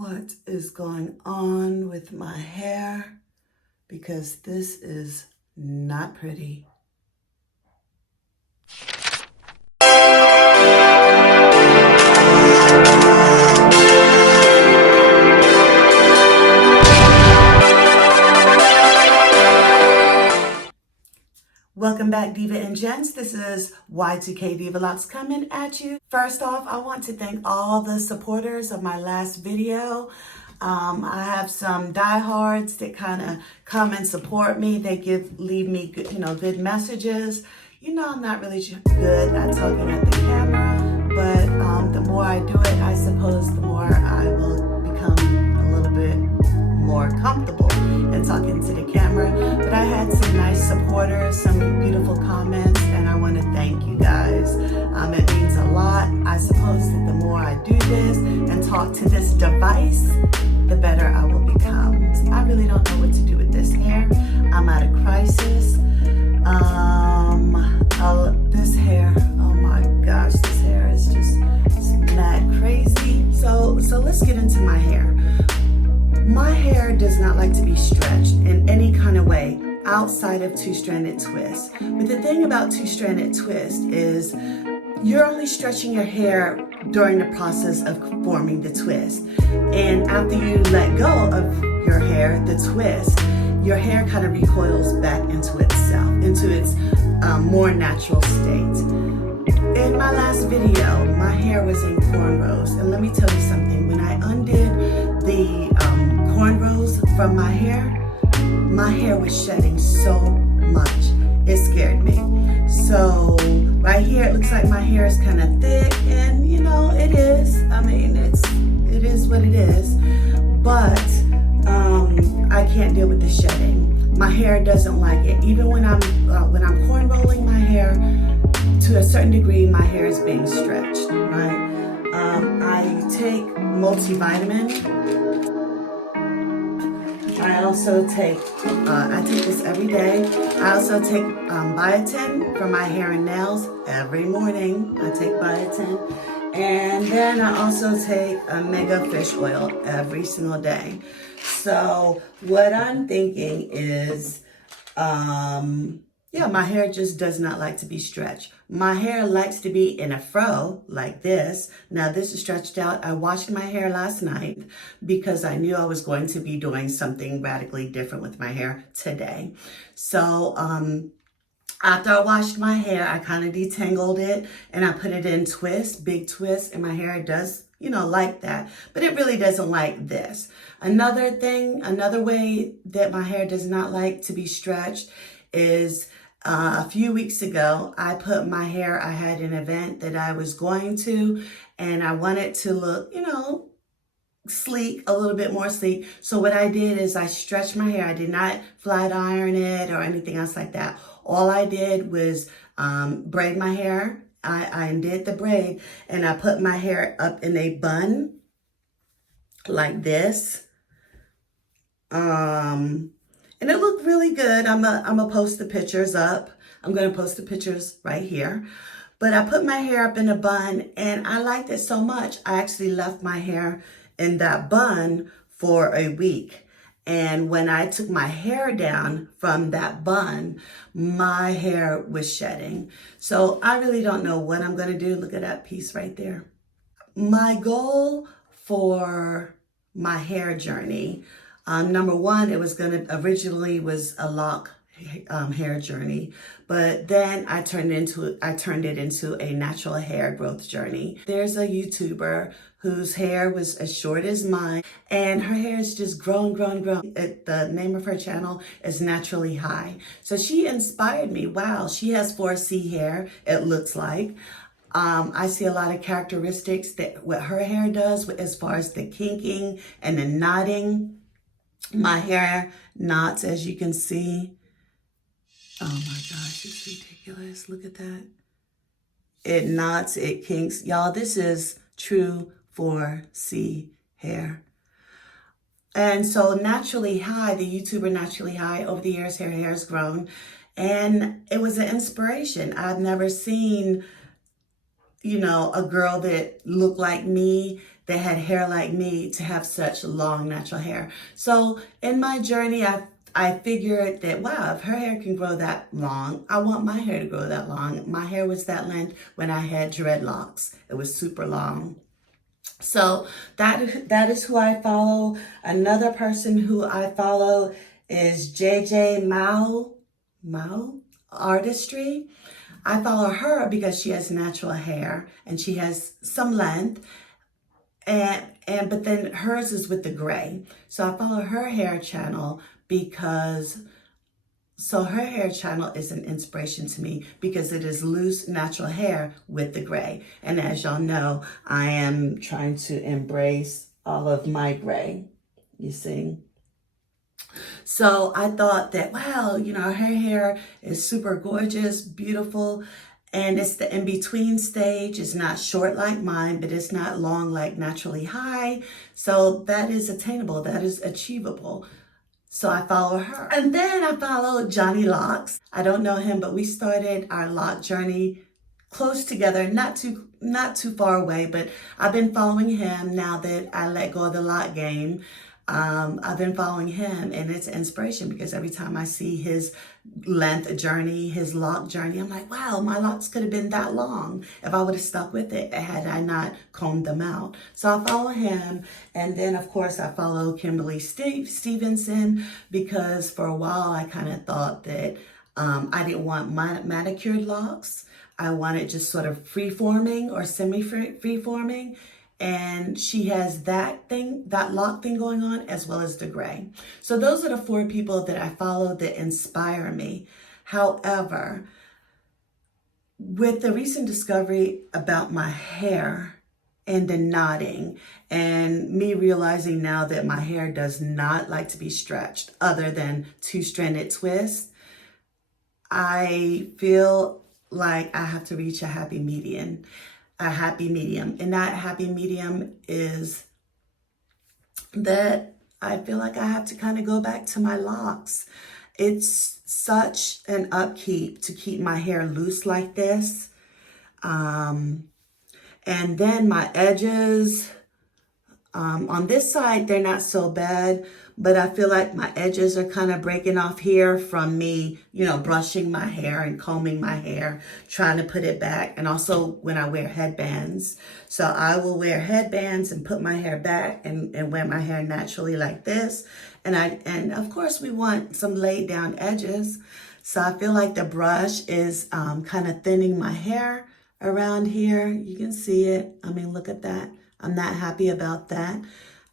what is going on with my hair because this is not pretty. Welcome back, Diva and Gents. This is Y2K Diva Locks coming at you. First off, I want to thank all the supporters of my last video. I have some diehards that kind of come and support me. They leave me good messages. I'm not really good at talking at the camera, but the more I do it, I suppose the more I will become a little bit more comfortable in talking to the camera. But I had some nice supporters, some beautiful comments, and I want to thank you guys. It means a lot. I suppose that the more I do this and talk to this device, the better I will become. So I really don't know what to do with this hair. I'm at a crisis. This hair, oh my gosh, this hair is just mad crazy. So let's get into my hair. My hair does not like to be stretched in any kind of way outside of two-stranded twists. But the thing about two-stranded twist is you're only stretching your hair during the process of forming the twist. And after you let go of your hair, the twist, your hair kind of recoils back into itself, into its more natural state. In my last video, my hair was in cornrows. And let me tell you something, when I undid the cornrows from my hair was shedding so much. It scared me. So right here, it looks like my hair is kind of thick, and it is. I mean, it is what it is. But I can't deal with the shedding. My hair doesn't like it. Even when I'm corn rolling my hair, to a certain degree, my hair is being stretched. Right? I take multivitamin. I also take, I take this every day. I also take biotin for my hair and nails every morning. I take biotin. And then I also take omega fish oil every single day. So what I'm thinking is, my hair just does not like to be stretched. My hair likes to be in a fro like this. Now this is stretched out. I washed my hair last night because I knew I was going to be doing something radically different with my hair today. So after I washed my hair, I kind of detangled it and I put it in twists, big twists, and my hair does, like that. But it really doesn't like this. Another way that my hair does not like to be stretched is a few weeks ago, I put my hair, I had an event that I was going to, and I wanted to look, sleek, a little bit more sleek. So what I did is I stretched my hair. I did not flat iron it or anything else like that. All I did was braid my hair. I undid the braid and I put my hair up in a bun like this. And it looked really good. I'm gonna post the pictures up. I'm gonna post the pictures right here. But I put my hair up in a bun and I liked it so much. I actually left my hair in that bun for a week. And when I took my hair down from that bun, my hair was shedding. So I really don't know what I'm gonna do. Look at that piece right there. My goal for my hair journey, number one, it was originally was a lock hair journey, but then I turned it into a natural hair growth journey. There's a YouTuber whose hair was as short as mine, and her hair is just grown. The name of her channel is Naturally High. So she inspired me. Wow, she has 4C hair, it looks like. I see a lot of characteristics that what her hair does as far as the kinking and the knotting. My hair knots, as you can see. Oh my gosh, it's ridiculous. Look at that. It knots, it kinks. Y'all, this is true 4C hair. And so Naturally High, the YouTuber Naturally High, over the years, her hair has grown. And it was an inspiration. I've never seen, a girl that looked like me that had hair like me to have such long natural hair. So in my journey, I figured that, wow, if her hair can grow that long, I want my hair to grow that long. My hair was that length when I had dreadlocks. It was super long. So that is who I follow. Another person who I follow is JJ Mao Artistry. I follow her because she has natural hair and she has some length, but then hers is with the gray. So I follow her hair channel because her hair channel is an inspiration to me because it is loose natural hair with the gray. And as y'all know, I am trying to embrace all of my gray, you see. So I thought that, wow, her hair is super gorgeous, beautiful, and it's the in-between stage. It's not short like mine, but it's not long like naturally high. So that is attainable, that is achievable. So I follow her. And then I follow Johnny Locks. I don't know him, but we started our lock journey close together, not too far away, but I've been following him now that I let go of the lock game. I've been following him, and it's inspiration because every time I see his length journey, his lock journey, I'm like, wow, my locks could have been that long if I would have stuck with it had I not combed them out. So I follow him, and then of course I follow Kimberly Stevenson because for a while I kind of thought that I didn't want manicured locks. I wanted just sort of free-forming or semi-free-forming. And she has that lock thing going on, as well as the gray. So those are the 4 people that I follow that inspire me. However, with the recent discovery about my hair and the knotting, and me realizing now that my hair does not like to be stretched other than 2-stranded twists, I feel like I have to reach a happy medium. And that happy medium is that I feel like I have to kind of go back to my locks. It's such an upkeep to keep my hair loose like this. And then my edges, on this side, they're not so bad, but I feel like my edges are kind of breaking off here from me, brushing my hair and combing my hair, trying to put it back. And also when I wear headbands. So I will wear headbands and put my hair back and wear my hair naturally like this. And of course we want some laid down edges. So I feel like the brush is kind of thinning my hair around here. You can see it. I mean, look at that. I'm not happy about that.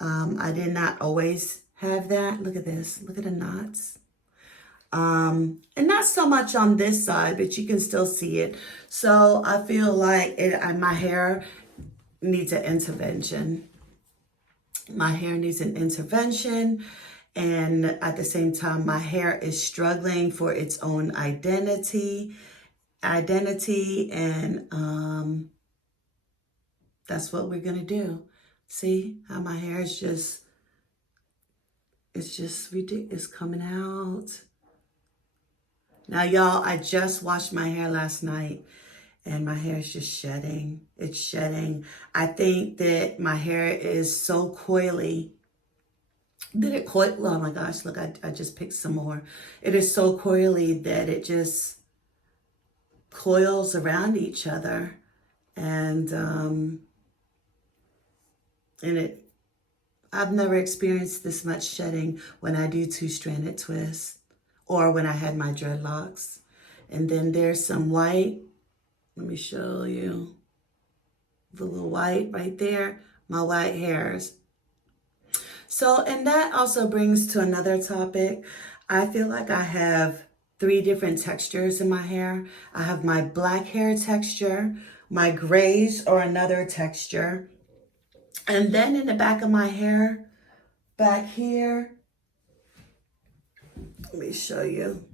I did not always have that. Look at this. Look at the knots. And not so much on this side, but you can still see it. So I feel like my hair needs an intervention. My hair needs an intervention. And at the same time, my hair is struggling for its own identity. And that's what we're going to do. See how my hair is it's just ridiculous. It's coming out. Now, y'all, I just washed my hair last night and my hair is just shedding. It's shedding. I think that my hair is so coily. Oh my gosh, look, I just picked some more. It is so coily that it just coils around each other. I've never experienced this much shedding when I do 2-stranded twists or when I had my dreadlocks. And then there's some white. Let me show you the little white right there, my white hairs. So, and that also brings to another topic. I feel like I have 3 different textures in my hair. I have my black hair texture, my grays are another texture. And then in the back of my hair, back here, let me show you.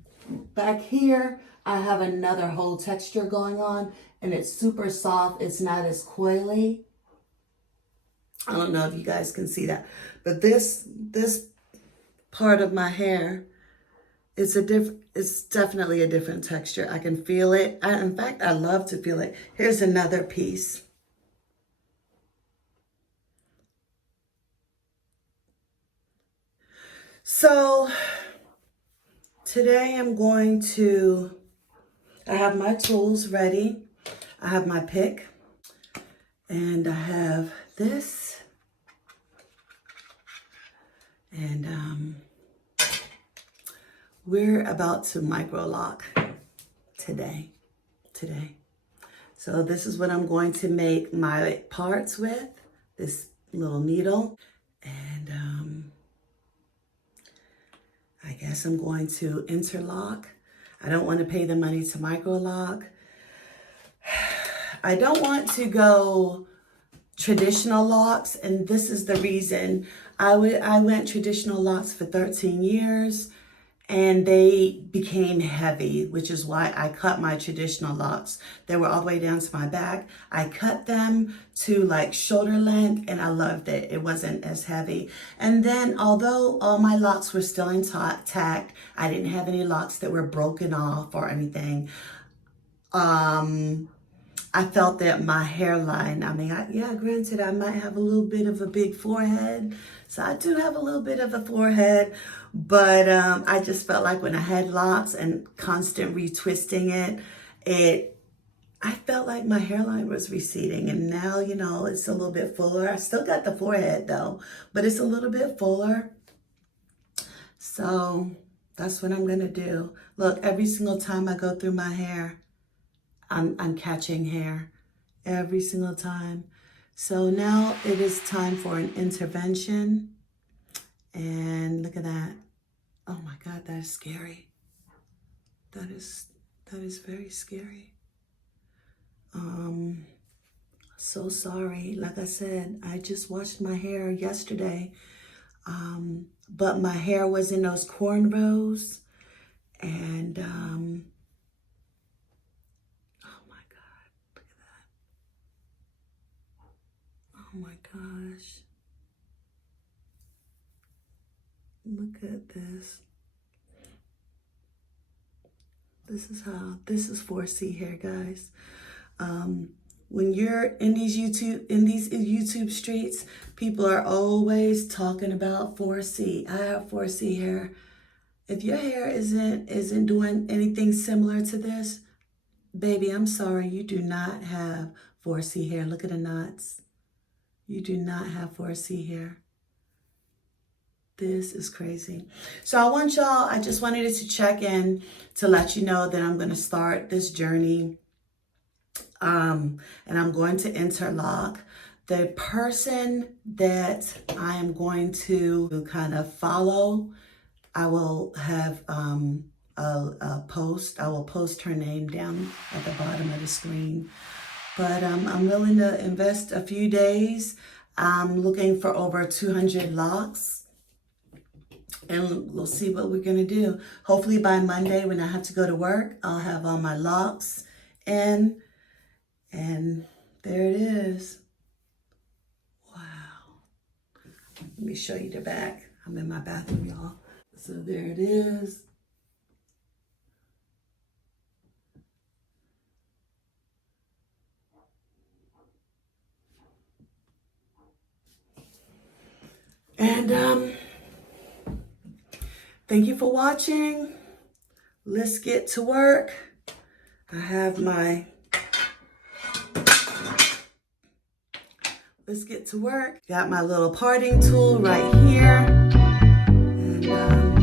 Back here, I have another whole texture going on, and it's super soft. It's not as coily. I don't know if you guys can see that, but this part of my hair is it's definitely a different texture. I can feel it. In fact, I love to feel it. Here's another piece. So today I have my tools ready. I have my pick and I have this. And we're about to micro lock today. So this is what I'm going to make my parts with, this little needle. And I guess I'm going to interlock. I don't want to pay the money to micro lock. I don't want to go traditional locks, and this is the reason. I went traditional locks for 13 years and they became heavy, which is why I cut my traditional locks. They were all the way down to my back. I cut them to like shoulder length and I loved it. It wasn't as heavy. And then although all my locks were still intact, I didn't have any locks that were broken off or anything. I felt that my hairline, granted, I might have a little bit of a big forehead. So I do have a little bit of a forehead, but I just felt like when I had locks and constant retwisting I felt like my hairline was receding. And now, it's a little bit fuller. I still got the forehead though, but it's a little bit fuller. So that's what I'm gonna do. Look, every single time I go through my hair, I'm catching hair every single time. So now it is time for an intervention. And look at that. Oh my God, that is scary. That is very scary. So sorry. Like I said, I just washed my hair yesterday. But my hair was in those cornrows. And oh my gosh. Look at this. This is 4C hair, guys. When you're in these YouTube streets, people are always talking about 4C. I have 4C hair. If your hair isn't doing anything similar to this, baby, I'm sorry, you do not have 4C hair. Look at the knots. You do not have 4C hair. This is crazy. So I just wanted to check in to let you know that I'm going to start this journey. And I'm going to interlock. The person that I am going to kind of follow, I will have a post. I will post her name down at the bottom of the screen. But I'm willing to invest a few days. I'm looking for over 200 locks. And we'll see what we're going to do. Hopefully by Monday when I have to go to work, I'll have all my locks in. And there it is. Wow. Let me show you the back. I'm in my bathroom, y'all. So there it is. And thank you for watching. Let's get to work. I have my... Let's get to work. Got my little parting tool right here. And